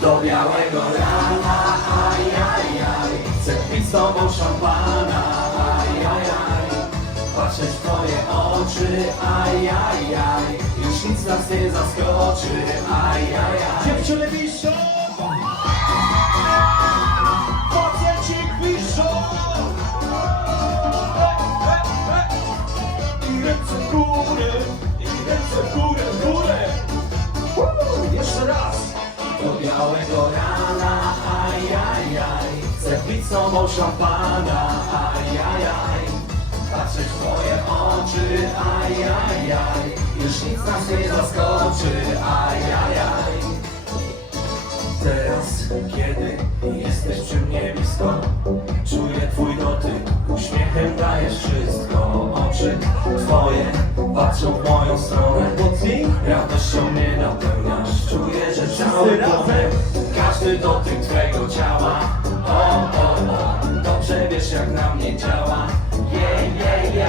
Do białego rana, ajajaj Chcę pić z tobą szampana, ajajaj Patrzeć w twoje oczy, ajajaj Już nic nas nie zaskoczy, ajajaj Dziewczyny wiszą Faceci wiszą I ręce w górę. I białego rana, ajajaj. Chcę pić z tobą szampana, ajajaj. Patrzeć w twoje oczy, ajajaj. Już nic nas nie zaskoczy, ajajaj. Teraz, kiedy jesteś przy mnie blisko Czuję twój dotyk, uśmiechem dajesz wszystko Oczy twoje patrzą w moją stronę. Radością mnie napełniasz. Czuję, że cały razem Każdy dotyk twego ciała. O, o, o Dobrze wiesz jak na mnie działa. Yeah, yeah, yeah